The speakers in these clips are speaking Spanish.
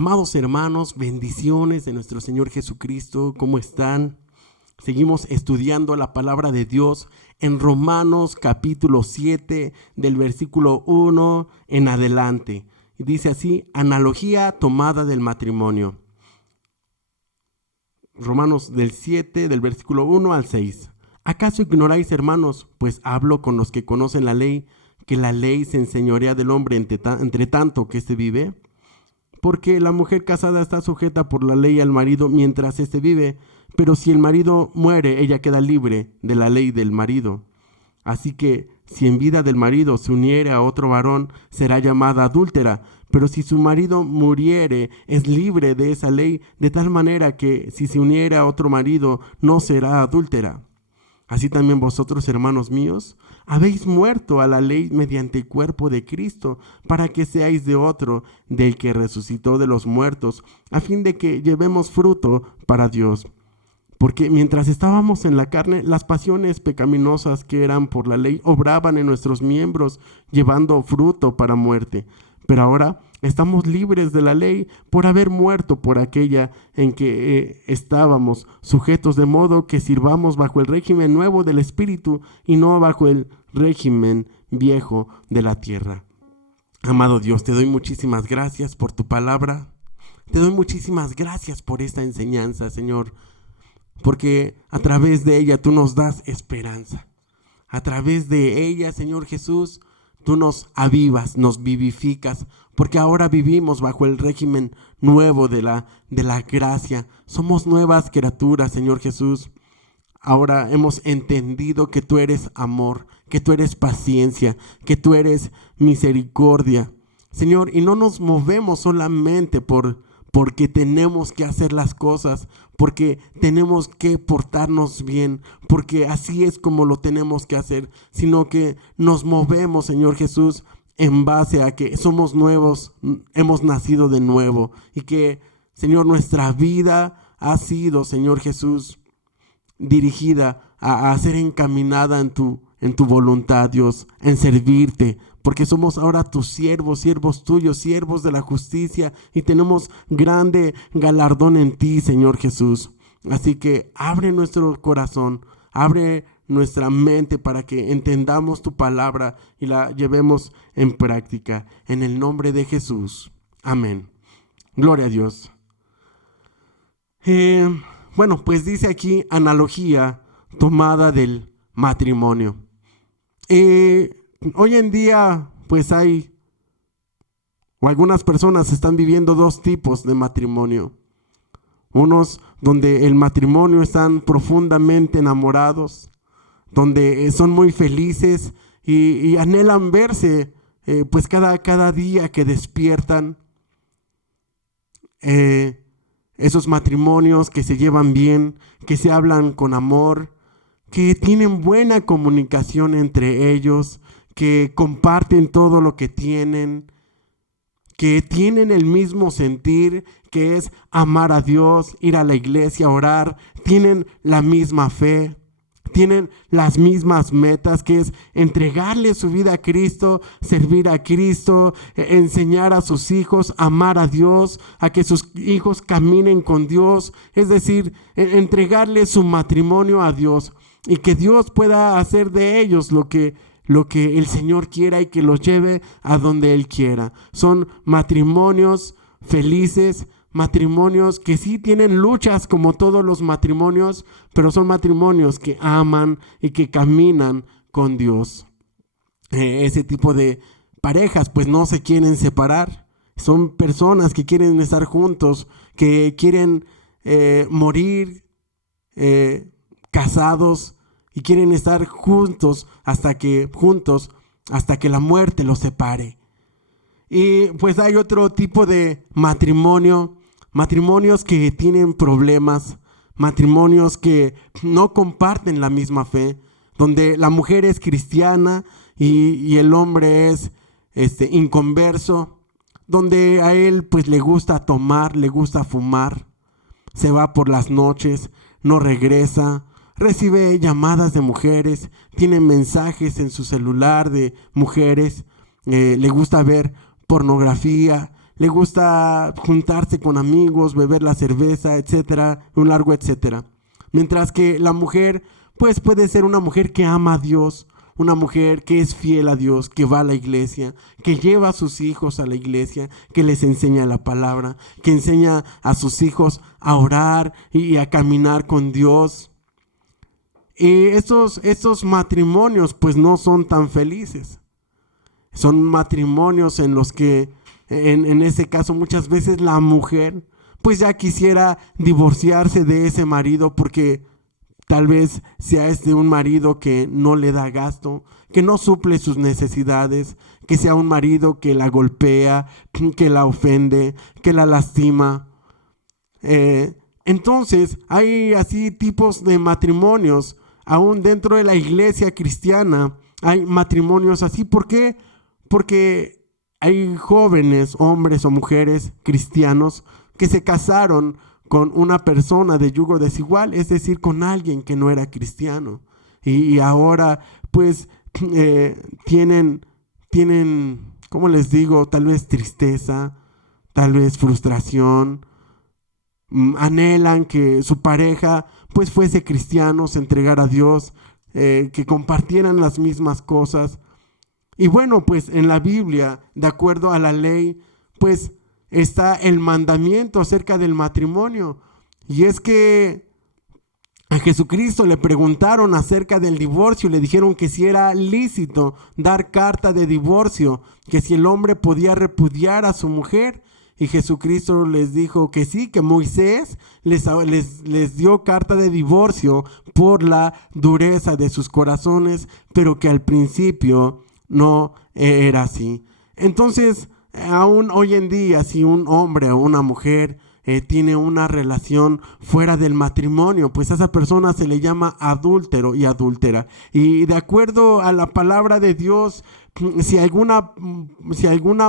Amados hermanos, bendiciones de nuestro Señor Jesucristo. ¿Cómo están? Seguimos estudiando la palabra de Dios en Romanos capítulo 7 del versículo 1 en adelante. Y dice así: analogía tomada del matrimonio. Romanos del 7 del versículo 1 al 6. ¿Acaso ignoráis, hermanos? Pues hablo con los que conocen la ley, que la ley se enseñorea del hombre entre tanto que éste vive. Porque la mujer casada está sujeta por la ley al marido mientras éste vive, pero si el marido muere, ella queda libre de la ley del marido. Así que si en vida del marido se uniere a otro varón, será llamada adúltera, pero si su marido muriere, es libre de esa ley, de tal manera que si se uniere a otro marido, no será adúltera. Así también vosotros, hermanos míos, habéis muerto a la ley mediante el cuerpo de Cristo, para que seáis de otro, del que resucitó de los muertos, a fin de que llevemos fruto para Dios. Porque mientras estábamos en la carne, las pasiones pecaminosas que eran por la ley obraban en nuestros miembros, llevando fruto para muerte. Pero ahora estamos libres de la ley por haber muerto por aquella en que estábamos sujetos, de modo que sirvamos bajo el régimen nuevo del Espíritu y no bajo el régimen viejo de la tierra. Amado Dios, te doy muchísimas gracias por tu palabra. Te doy muchísimas gracias por esta enseñanza, Señor, porque a través de ella tú nos das esperanza. A través de ella, Señor Jesús, tú nos avivas, nos vivificas, porque ahora vivimos bajo el régimen nuevo de la gracia. Somos nuevas criaturas, Señor Jesús. Ahora hemos entendido que tú eres amor, que tú eres paciencia, que tú eres misericordia, Señor, y no nos movemos solamente porque tenemos que hacer las cosas, porque tenemos que portarnos bien, porque así es como lo tenemos que hacer, sino que nos movemos, Señor Jesús, en base a que somos nuevos, hemos nacido de nuevo, y que, Señor, nuestra vida ha sido, Señor Jesús, dirigida a ser encaminada en tu voluntad, Dios, en servirte, porque somos ahora tus siervos, siervos tuyos, siervos de la justicia, y tenemos grande galardón en ti, Señor Jesús. Así que abre nuestro corazón, abre nuestra mente para que entendamos tu palabra y la llevemos en práctica. En el nombre de Jesús. Amén. Gloria a Dios. Bueno, pues dice aquí analogía tomada del matrimonio. Hoy en día, pues algunas personas están viviendo dos tipos de matrimonio. Unos donde el matrimonio están profundamente enamorados, donde son muy felices y anhelan verse, pues cada día que despiertan. Esos matrimonios que se llevan bien, que se hablan con amor, que tienen buena comunicación entre ellos, que comparten todo lo que tienen, que tienen el mismo sentir, que es amar a Dios, ir a la iglesia, orar, tienen la misma fe, tienen las mismas metas, que es entregarle su vida a Cristo, servir a Cristo, enseñar a sus hijos, amar a Dios, a que sus hijos caminen con Dios, es decir, entregarle su matrimonio a Dios y que Dios pueda hacer de ellos lo que el Señor quiera y que los lleve a donde Él quiera. Son matrimonios felices, matrimonios que sí tienen luchas como todos los matrimonios, pero son matrimonios que aman y que caminan con Dios. Ese tipo de parejas pues no se quieren separar. Son personas que quieren estar juntos, que quieren morir casados y quieren estar juntos hasta que la muerte los separe. Y pues hay otro tipo de matrimonios que tienen problemas, matrimonios que no comparten la misma fe, donde la mujer es cristiana y el hombre es inconverso, donde a él pues le gusta tomar, le gusta fumar, se va por las noches, no regresa, recibe llamadas de mujeres, tiene mensajes en su celular de mujeres, le gusta ver pornografía, le gusta juntarse con amigos, beber la cerveza, etcétera, un largo etcétera. Mientras que la mujer, pues puede ser una mujer que ama a Dios, una mujer que es fiel a Dios, que va a la iglesia, que lleva a sus hijos a la iglesia, que les enseña la palabra, que enseña a sus hijos a orar y a caminar con Dios. Y estos matrimonios pues no son tan felices. Son matrimonios en los que, en ese caso, muchas veces la mujer pues ya quisiera divorciarse de ese marido porque tal vez sea un marido que no le da gasto, que no suple sus necesidades, que sea un marido que la golpea, que la ofende, que la lastima. Entonces hay así tipos de matrimonios, aún dentro de la iglesia cristiana hay matrimonios así. ¿Por qué? Porque hay jóvenes, hombres o mujeres cristianos que se casaron con una persona de yugo desigual, es decir, con alguien que no era cristiano. Y ahora, pues, tienen, ¿cómo les digo? Tal vez tristeza, tal vez frustración. Anhelan que su pareja, pues, fuese cristiano, se entregara a Dios, que compartieran las mismas cosas. Y bueno, pues, en la Biblia, de acuerdo a la ley, pues, está el mandamiento acerca del matrimonio. Y es que a Jesucristo le preguntaron acerca del divorcio y le dijeron que si era lícito dar carta de divorcio, que si el hombre podía repudiar a su mujer. Y Jesucristo les dijo que sí, que Moisés les dio carta de divorcio por la dureza de sus corazones, pero que al principio no era así. Entonces, aún hoy en día, si un hombre o una mujer tiene una relación fuera del matrimonio, pues a esa persona se le llama adúltero y adúltera. Y de acuerdo a la palabra de Dios, si alguna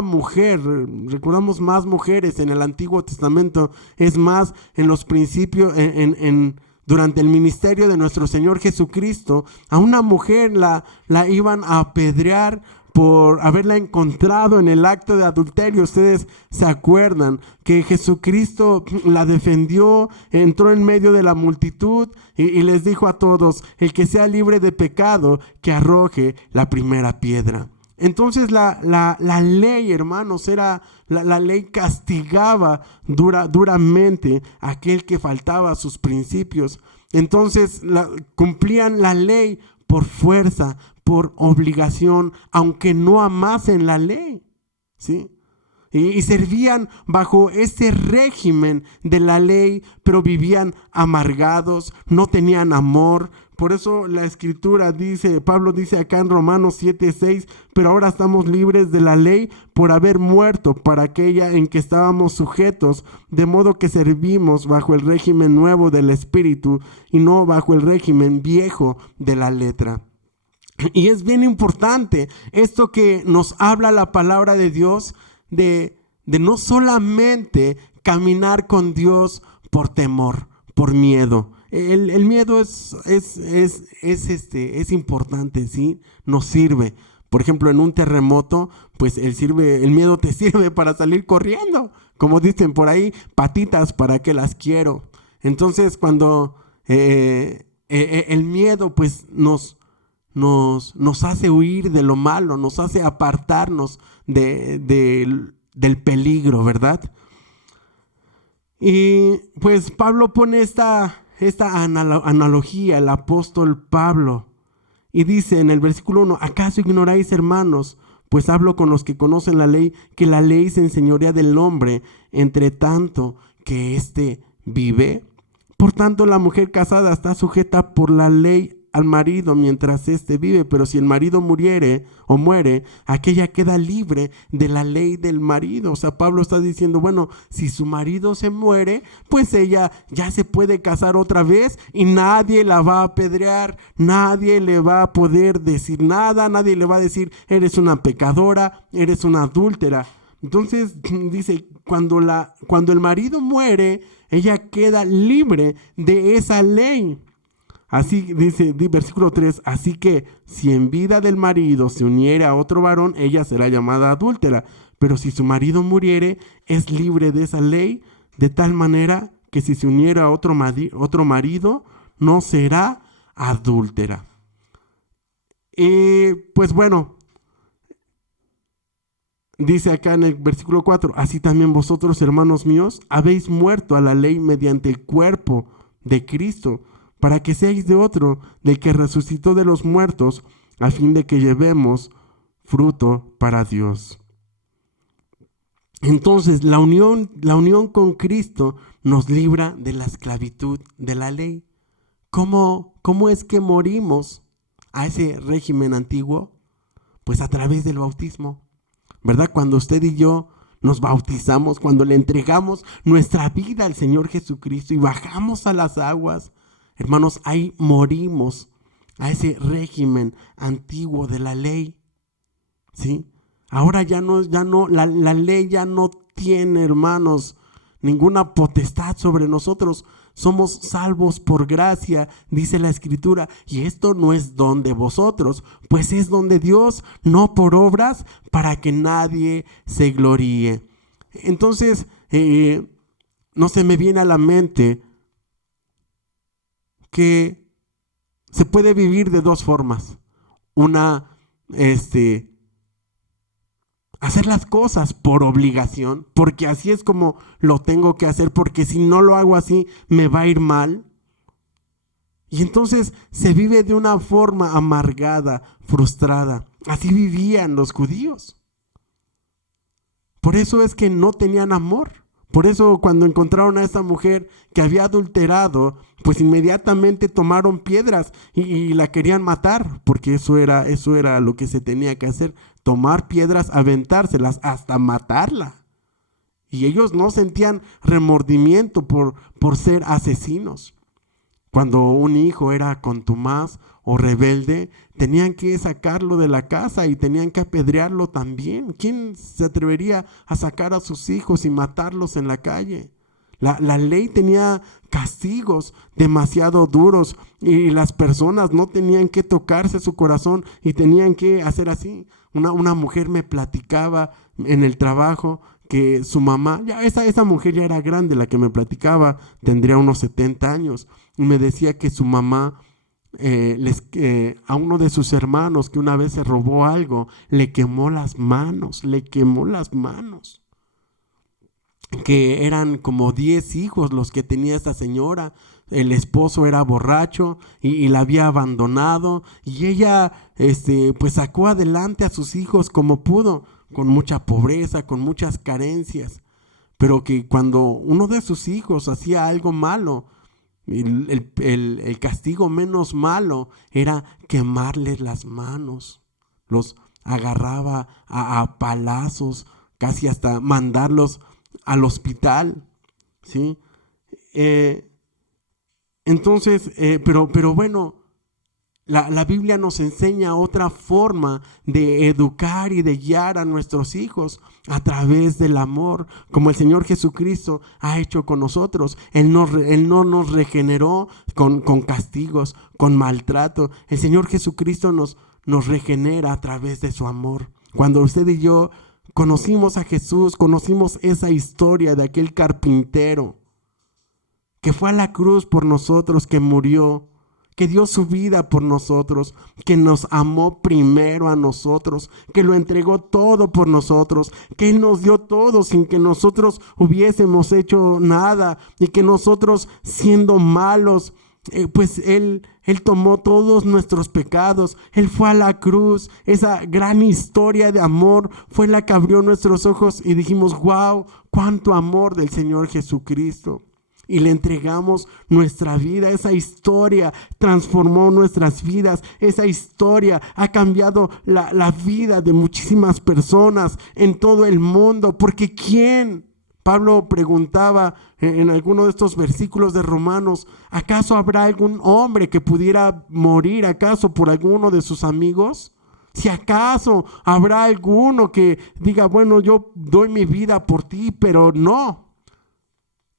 mujer, recordamos más mujeres en el Antiguo Testamento, es más, en los principios, durante el ministerio de nuestro Señor Jesucristo, a una mujer la iban a apedrear por haberla encontrado en el acto de adulterio. Ustedes se acuerdan que Jesucristo la defendió, entró en medio de la multitud y les dijo a todos: el que sea libre de pecado, que arroje la primera piedra. Entonces la ley, hermanos, era la ley castigaba duramente a aquel que faltaba a sus principios. Entonces cumplían la ley por fuerza, por obligación, aunque no amasen la ley, ¿sí? Y servían bajo ese régimen de la ley, pero vivían amargados, no tenían amor. Por eso la escritura dice, Pablo dice acá en Romanos 7:6, pero ahora estamos libres de la ley por haber muerto para aquella en que estábamos sujetos, de modo que servimos bajo el régimen nuevo del Espíritu y no bajo el régimen viejo de la letra. Y es bien importante esto que nos habla la palabra de Dios, de no solamente caminar con Dios por temor, por miedo. El miedo es importante, ¿sí? Nos sirve. Por ejemplo, en un terremoto, pues el miedo te sirve para salir corriendo. Como dicen por ahí, patitas, ¿para qué las quiero? Entonces, cuando el miedo, pues nos hace huir de lo malo, nos hace apartarnos del peligro, ¿verdad? Y pues Pablo pone esta analogía, el apóstol Pablo, y dice en el versículo 1: ¿acaso ignoráis, hermanos? Pues hablo con los que conocen la ley, que la ley se enseñorea del hombre, entre tanto que éste vive. Por tanto, la mujer casada está sujeta por la ley al marido mientras éste vive, pero si el marido muriere o muere, aquella queda libre de la ley del marido. O sea, Pablo está diciendo, bueno, si su marido se muere, pues ella ya se puede casar otra vez y nadie la va a apedrear, nadie le va a poder decir nada, nadie le va a decir, eres una pecadora, eres una adúltera. Entonces dice, cuando el marido muere, ella queda libre de esa ley. Así dice, versículo 3, así que si en vida del marido se uniere a otro varón, ella será llamada adúltera. pero si su marido muriere, es libre de esa ley, de tal manera que si se uniera a otro marido, no será adúltera. Y pues bueno, dice acá en el versículo 4, así también vosotros, hermanos míos, habéis muerto a la ley mediante el cuerpo de Cristo, para que seáis de otro, del que resucitó de los muertos, a fin de que llevemos fruto para Dios. Entonces, la unión con Cristo nos libra de la esclavitud de la ley. ¿Cómo es que morimos a ese régimen antiguo? Pues a través del bautismo, ¿verdad? Cuando usted y yo nos bautizamos, cuando le entregamos nuestra vida al Señor Jesucristo y bajamos a las aguas, hermanos, ahí morimos a ese régimen antiguo de la ley, ¿sí? Ahora la ley ya no tiene, hermanos, ninguna potestad sobre nosotros. Somos salvos por gracia, dice la Escritura, y esto no es don de vosotros, pues es don de Dios, no por obras, para que nadie se gloríe. Entonces, no se me viene a la mente que se puede vivir de dos formas. Una, hacer las cosas por obligación, porque así es como lo tengo que hacer, porque si no lo hago así me va a ir mal. Y entonces se vive de una forma amargada, frustrada. Así vivían los judíos. Por eso es que no tenían amor. Por eso cuando encontraron a esta mujer que había adulterado, pues inmediatamente tomaron piedras y la querían matar, porque eso era lo que se tenía que hacer, tomar piedras, aventárselas hasta matarla. Y ellos no sentían remordimiento por ser asesinos. Cuando un hijo era contumaz o rebelde, tenían que sacarlo de la casa y tenían que apedrearlo también. ¿Quién se atrevería a sacar a sus hijos y matarlos en la calle? La ley tenía castigos demasiado duros y las personas no tenían que tocarse su corazón y tenían que hacer así. Una mujer me platicaba en el trabajo que su mamá, esa mujer ya era grande, la que me platicaba, tendría unos 70 años, y me decía que su mamá, a uno de sus hermanos que una vez se robó algo, le quemó las manos, que eran como 10 hijos los que tenía esta señora. El esposo era borracho y la había abandonado, y ella pues sacó adelante a sus hijos como pudo, con mucha pobreza, con muchas carencias, pero que cuando uno de sus hijos hacía algo malo, el castigo menos malo era quemarles las manos. Los agarraba a palazos, casi hasta mandarlos al hospital, ¿sí? Entonces, pero bueno, la Biblia nos enseña otra forma de educar y de guiar a nuestros hijos a través del amor, como el Señor Jesucristo ha hecho con nosotros. Él no nos regeneró con castigos, con maltrato. El Señor Jesucristo nos regenera a través de su amor. Cuando usted y yo conocimos a Jesús, conocimos esa historia de aquel carpintero que fue a la cruz por nosotros, que murió, que dio su vida por nosotros, que nos amó primero a nosotros, que lo entregó todo por nosotros, que Él nos dio todo sin que nosotros hubiésemos hecho nada, y que nosotros, siendo malos, pues Él tomó todos nuestros pecados. Él fue a la cruz. Esa gran historia de amor fue la que abrió nuestros ojos y dijimos: wow, cuánto amor del Señor Jesucristo. Y le entregamos nuestra vida. Esa historia transformó nuestras vidas. Esa historia ha cambiado la vida de muchísimas personas en todo el mundo. Porque ¿quién? Pablo preguntaba en alguno de estos versículos de Romanos: ¿acaso habrá algún hombre que pudiera morir acaso por alguno de sus amigos? Si acaso habrá alguno que diga: bueno, yo doy mi vida por ti, pero no.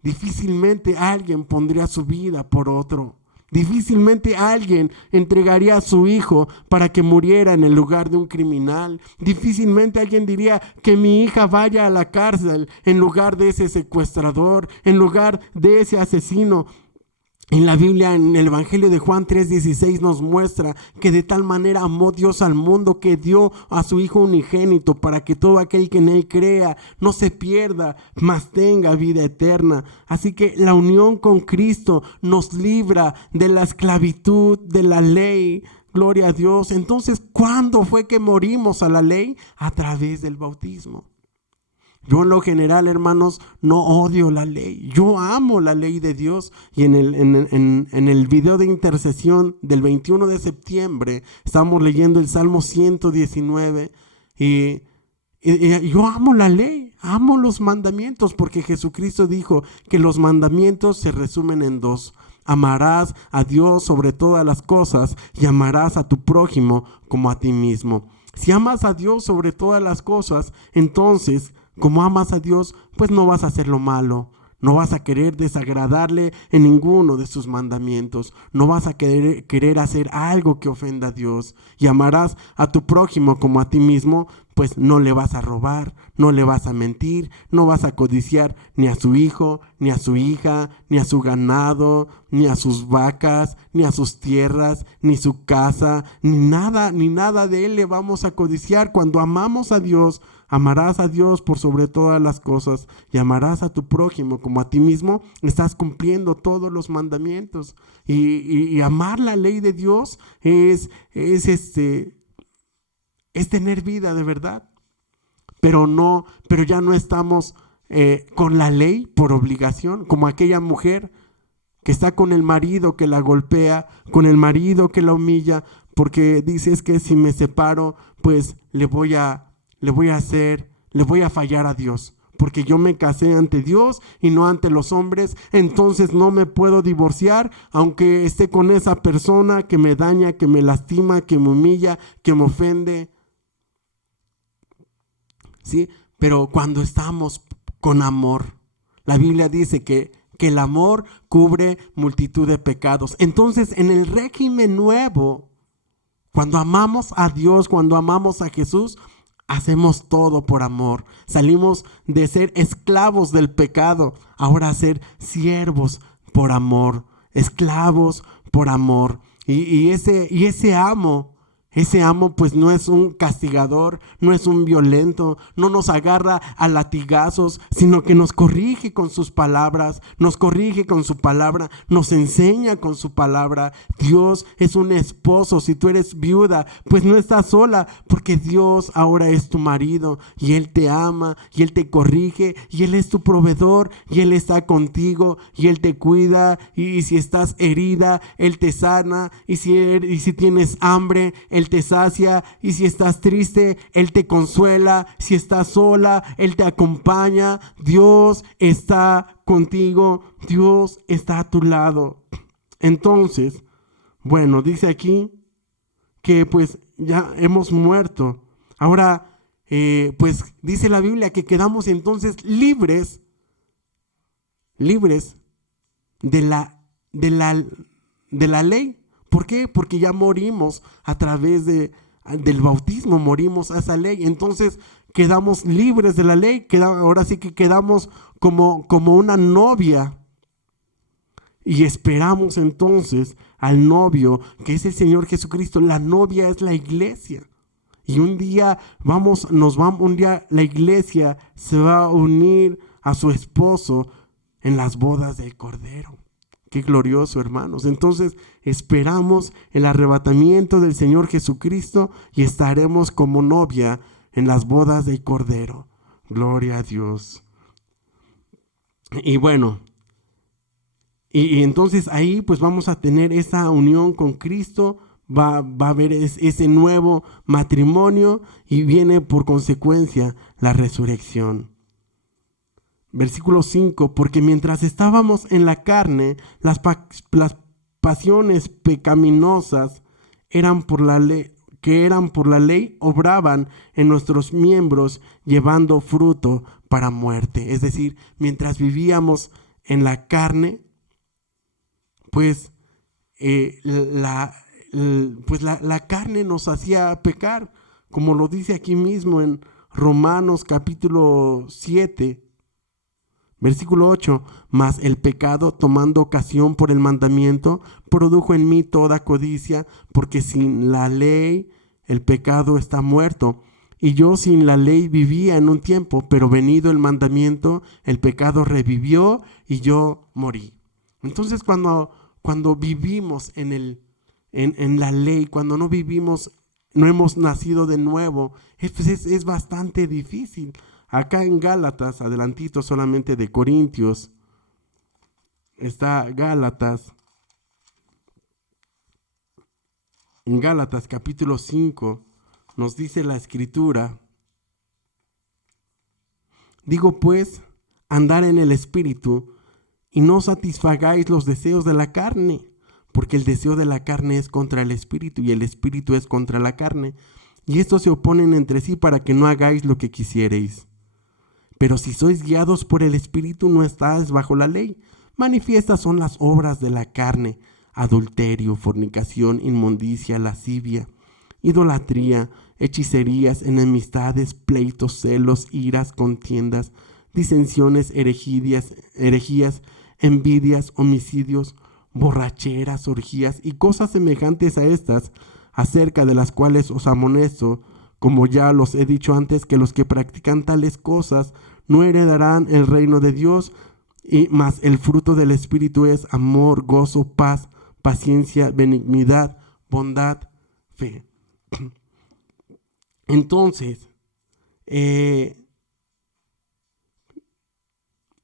Difícilmente alguien pondría su vida por otro. Difícilmente alguien entregaría a su hijo para que muriera en el lugar de un criminal. Difícilmente alguien diría que mi hija vaya a la cárcel en lugar de ese secuestrador, en lugar de ese asesino. En la Biblia, en el Evangelio de Juan 3:16 nos muestra que de tal manera amó Dios al mundo que dio a su Hijo unigénito para que todo aquel que en Él crea no se pierda, mas tenga vida eterna. Así que la unión con Cristo nos libra de la esclavitud de la ley. Gloria a Dios. Entonces, ¿cuándo fue que morimos a la ley? A través del bautismo. Yo en lo general, hermanos, no odio la ley. Yo amo la ley de Dios. Y en el video de intercesión del 21 de septiembre estamos leyendo el Salmo 119. Y yo amo la ley, amo los mandamientos, porque Jesucristo dijo que los mandamientos se resumen en dos. Amarás a Dios sobre todas las cosas y amarás a tu prójimo como a ti mismo. Si amas a Dios sobre todas las cosas, entonces, como amas a Dios, pues no vas a hacer lo malo. No vas a querer desagradarle en ninguno de sus mandamientos. No vas a querer hacer algo que ofenda a Dios. Y amarás a tu prójimo como a ti mismo, pues no le vas a robar, no le vas a mentir, no vas a codiciar ni a su hijo, ni a su hija, ni a su ganado, ni a sus vacas, ni a sus tierras, ni su casa, ni nada de él le vamos a codiciar. Cuando amamos a Dios, amarás a Dios por sobre todas las cosas y amarás a tu prójimo como a ti mismo. Estás cumpliendo todos los mandamientos. Y amar la ley de Dios es tener vida de verdad. Pero ya no estamos con la ley por obligación, como aquella mujer que está con el marido que la golpea, con el marido que la humilla, porque dice es que si me separo, pues le voy a fallar a Dios, porque yo me casé ante Dios y no ante los hombres, entonces no me puedo divorciar, aunque esté con esa persona que me daña, que me lastima, que me humilla, que me ofende. ¿Sí? Pero cuando estamos con amor, la Biblia dice que el amor cubre multitud de pecados. Entonces, en el régimen nuevo, cuando amamos a Dios, cuando amamos a Jesús, hacemos todo por amor. Salimos de ser esclavos del pecado, ahora a ser siervos por amor, esclavos por amor. Y ese amo pues no es un castigador, no es un violento, no nos agarra a latigazos, sino que nos corrige con sus palabras, nos corrige con su palabra, nos enseña con su palabra. Dios es un esposo. Si tú eres viuda, pues no estás sola, porque Dios ahora es tu marido y Él te ama y Él te corrige y Él es tu proveedor y Él está contigo y Él te cuida. Y si estás herida, Él te sana, y si tienes hambre, Él te sacia, y si estás triste, Él te consuela, si estás sola, Él te acompaña. Dios está contigo, Dios está a tu lado. Entonces, bueno, dice aquí que pues ya hemos muerto. Ahora, pues dice la Biblia que quedamos entonces libres de la ley. ¿Por qué? Porque ya morimos a través del bautismo, morimos a esa ley. Entonces quedamos libres de la ley. Ahora sí que quedamos como una novia. Y esperamos entonces al novio, que es el Señor Jesucristo. La novia es la iglesia. Y un día la iglesia se va a unir a su esposo en las bodas del Cordero. Qué glorioso, hermanos. Entonces esperamos el arrebatamiento del Señor Jesucristo y estaremos como novia en las bodas del Cordero. Gloria a Dios. Y bueno, y entonces ahí pues vamos a tener esa unión con Cristo. Va a haber ese nuevo matrimonio y viene por consecuencia la resurrección. Versículo 5, porque mientras estábamos en la carne, las pasiones pecaminosas que eran por la ley, obraban en nuestros miembros, llevando fruto para muerte. Es decir, mientras vivíamos en la carne, pues la carne nos hacía pecar, como lo dice aquí mismo en Romanos capítulo 7, versículo 8, mas el pecado, tomando ocasión por el mandamiento, produjo en mí toda codicia, porque sin la ley el pecado está muerto. Y yo sin la ley vivía en un tiempo, pero venido el mandamiento, el pecado revivió y yo morí. Entonces cuando vivimos en la ley, cuando no vivimos, no hemos nacido de nuevo, es bastante difícil. Acá en Gálatas, adelantito solamente de Corintios, está Gálatas. En Gálatas capítulo 5 nos dice la Escritura: digo pues, andar en el Espíritu, y no satisfagáis los deseos de la carne, porque el deseo de la carne es contra el Espíritu, y el Espíritu es contra la carne, y estos se oponen entre sí para que no hagáis lo que quisiereis. Pero si sois guiados por el Espíritu, no estáis bajo la ley. Manifiestas son las obras de la carne: adulterio, fornicación, inmundicia, lascivia, idolatría, hechicerías, enemistades, pleitos, celos, iras, contiendas, disensiones, herejías, envidias, homicidios, borracheras, orgías y cosas semejantes a estas, acerca de las cuales os amonesto, como ya los he dicho antes, que los que practican tales cosas no heredarán el reino de Dios. Y más el fruto del Espíritu es amor, gozo, paz, paciencia, benignidad, bondad, fe. Entonces,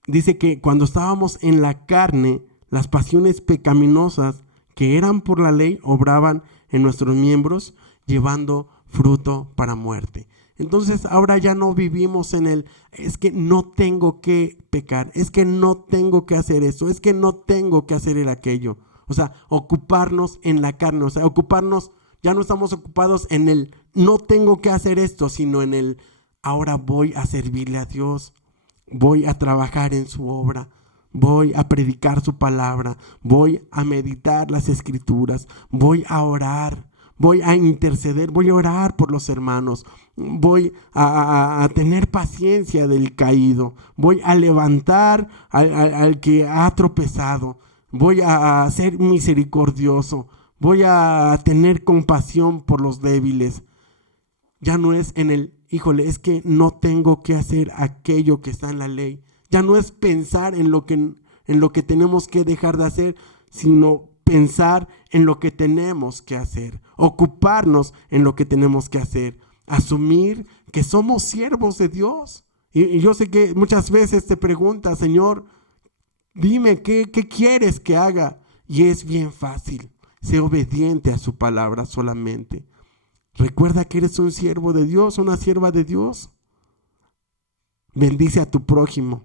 dice que cuando estábamos en la carne, las pasiones pecaminosas que eran por la ley obraban en nuestros miembros, llevando fruto para muerte. Entonces ahora ya no vivimos es que no tengo que pecar, es que no tengo que hacer eso, es que no tengo que hacer el aquello. O sea, ocuparnos en la carne, o sea, ya no estamos ocupados en no tengo que hacer esto, sino en ahora voy a servirle a Dios, voy a trabajar en su obra, voy a predicar su palabra, voy a meditar las Escrituras, voy a orar, voy a interceder, voy a orar por los hermanos, voy a tener paciencia del caído, voy a levantar al que ha tropezado, voy a ser misericordioso, voy a tener compasión por los débiles. Ya no es híjole, es que no tengo que hacer aquello que está en la ley. Ya no es pensar en lo que tenemos que dejar de hacer, sino pensar en lo que tenemos que hacer, ocuparnos en lo que tenemos que hacer, asumir que somos siervos de Dios. Y yo sé que muchas veces te preguntas: Señor, dime qué quieres que haga. Y es bien fácil: sé obediente a su palabra solamente. Recuerda que eres un siervo de Dios, una sierva de Dios. Bendice a tu prójimo.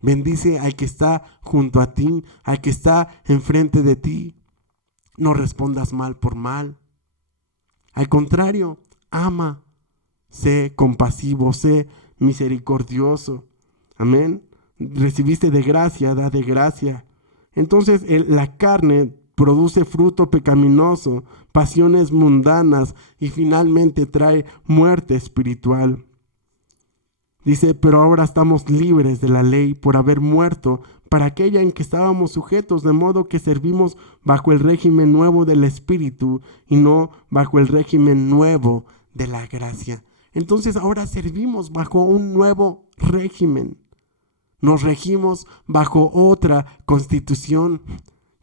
Bendice al que está junto a ti, al que está enfrente de ti. No respondas mal por mal. Al contrario, ama, sé compasivo, sé misericordioso. Amén. Recibiste de gracia, da de gracia. Entonces la carne produce fruto pecaminoso, pasiones mundanas y finalmente trae muerte espiritual. Dice: pero ahora estamos libres de la ley por haber muerto para aquella en que estábamos sujetos, de modo que servimos bajo el régimen nuevo del Espíritu y no bajo el régimen nuevo de la gracia. Entonces ahora servimos bajo un nuevo régimen. Nos regimos bajo otra constitución.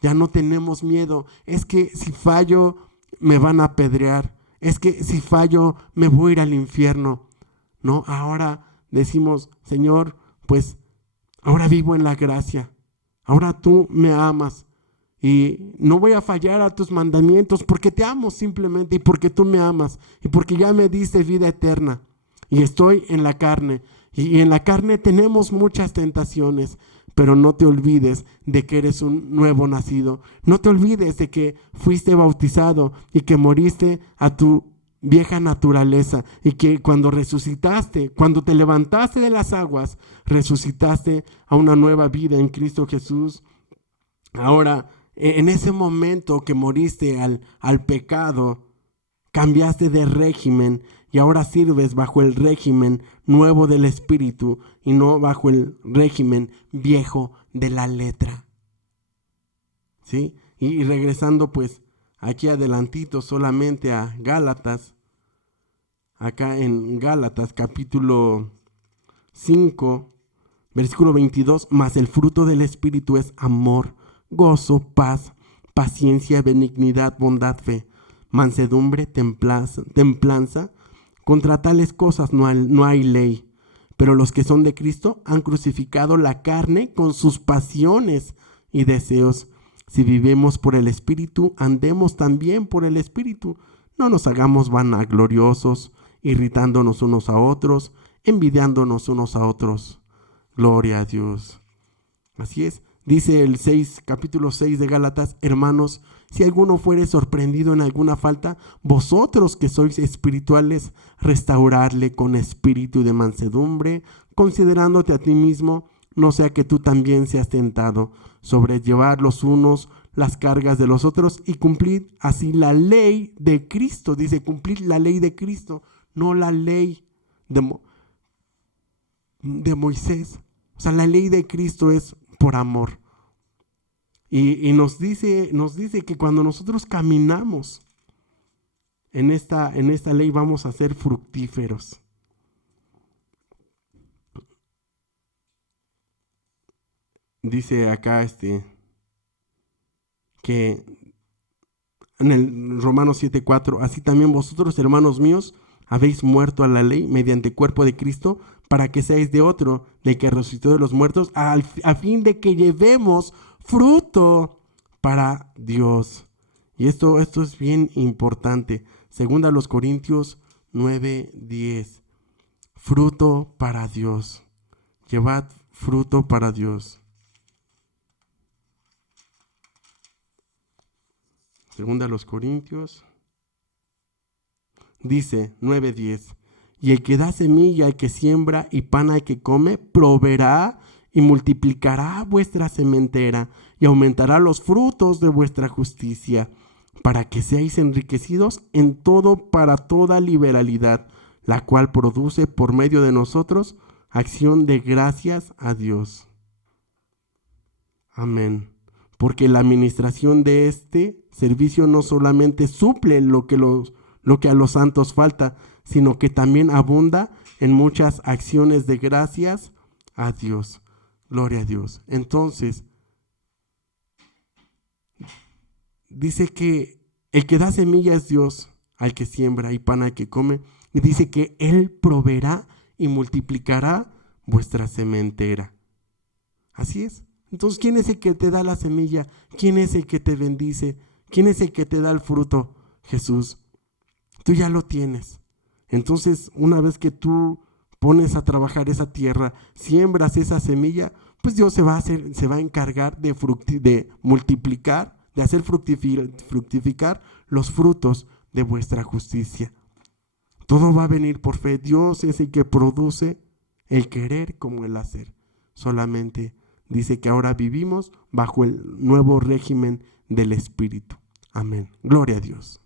Ya no tenemos miedo. Es que si fallo me van a apedrear. Es que si fallo me voy a ir al infierno. No, ahora decimos: Señor, pues ahora vivo en la gracia. Ahora tú me amas y no voy a fallar a tus mandamientos porque te amo simplemente y porque tú me amas y porque ya me diste vida eterna. Y estoy en la carne. Y en la carne tenemos muchas tentaciones, pero no te olvides de que eres un nuevo nacido. No te olvides de que fuiste bautizado y que moriste a tu vieja naturaleza y que cuando resucitaste, cuando te levantaste de las aguas, resucitaste a una nueva vida en Cristo Jesús. Ahora En ese momento que moriste al pecado, cambiaste de régimen y ahora sirves bajo el régimen nuevo del Espíritu y no bajo el régimen viejo de la letra. ¿Sí? Y regresando pues aquí adelantito solamente a Gálatas, acá en Gálatas capítulo 5, versículo 22, mas el fruto del Espíritu es amor, gozo, paz, paciencia, benignidad, bondad, fe, mansedumbre, templanza. Contra tales cosas no hay ley. Pero los que son de Cristo han crucificado la carne con sus pasiones y deseos. Si vivimos por el Espíritu, andemos también por el Espíritu. No nos hagamos vanagloriosos, irritándonos unos a otros, envidiándonos unos a otros. Gloria a Dios. Así es. Dice el capítulo 6 de Gálatas, hermanos, si alguno fuere sorprendido en alguna falta, vosotros que sois espirituales, restaurarle con espíritu de mansedumbre, considerándote a ti mismo, no sea que tú también seas tentado, sobrellevar los unos las cargas de los otros y cumplir así la ley de Cristo. Dice cumplir la ley de Cristo, no la ley de Moisés. O sea, la ley de Cristo es por amor. Y nos dice que cuando nosotros caminamos en esta ley vamos a ser fructíferos. Dice acá que en el Romanos 7:4, así también vosotros, hermanos míos, habéis muerto a la ley mediante el cuerpo de Cristo, para que seáis de otro, de que resucitó de los muertos, a fin de que llevemos fruto para Dios. Y esto es bien importante. Segunda a los Corintios 9:10. Fruto para Dios. Llevad fruto para Dios. Segunda a los Corintios. Dice 9:10. Y el que da semilla al que siembra y pan al que come, proveerá y multiplicará vuestra sementera y aumentará los frutos de vuestra justicia, para que seáis enriquecidos en todo para toda liberalidad, la cual produce por medio de nosotros acción de gracias a Dios. Amén. Porque la administración de este servicio no solamente suple lo que a los santos falta, sino que también abunda en muchas acciones de gracias a Dios. Gloria a Dios. Entonces, dice que el que da semilla es Dios, al que siembra y pan al que come. Y dice que Él proveerá y multiplicará vuestra sementera. Así es. Entonces, ¿quién es el que te da la semilla? ¿Quién es el que te bendice? ¿Quién es el que te da el fruto? Jesús. Tú ya lo tienes. Entonces, una vez que tú pones a trabajar esa tierra, siembras esa semilla, pues Dios se va a encargar de multiplicar, de hacer fructificar los frutos de vuestra justicia. Todo va a venir por fe. Dios es el que produce el querer como el hacer. Solamente dice que ahora vivimos bajo el nuevo régimen del Espíritu. Amén. Gloria a Dios.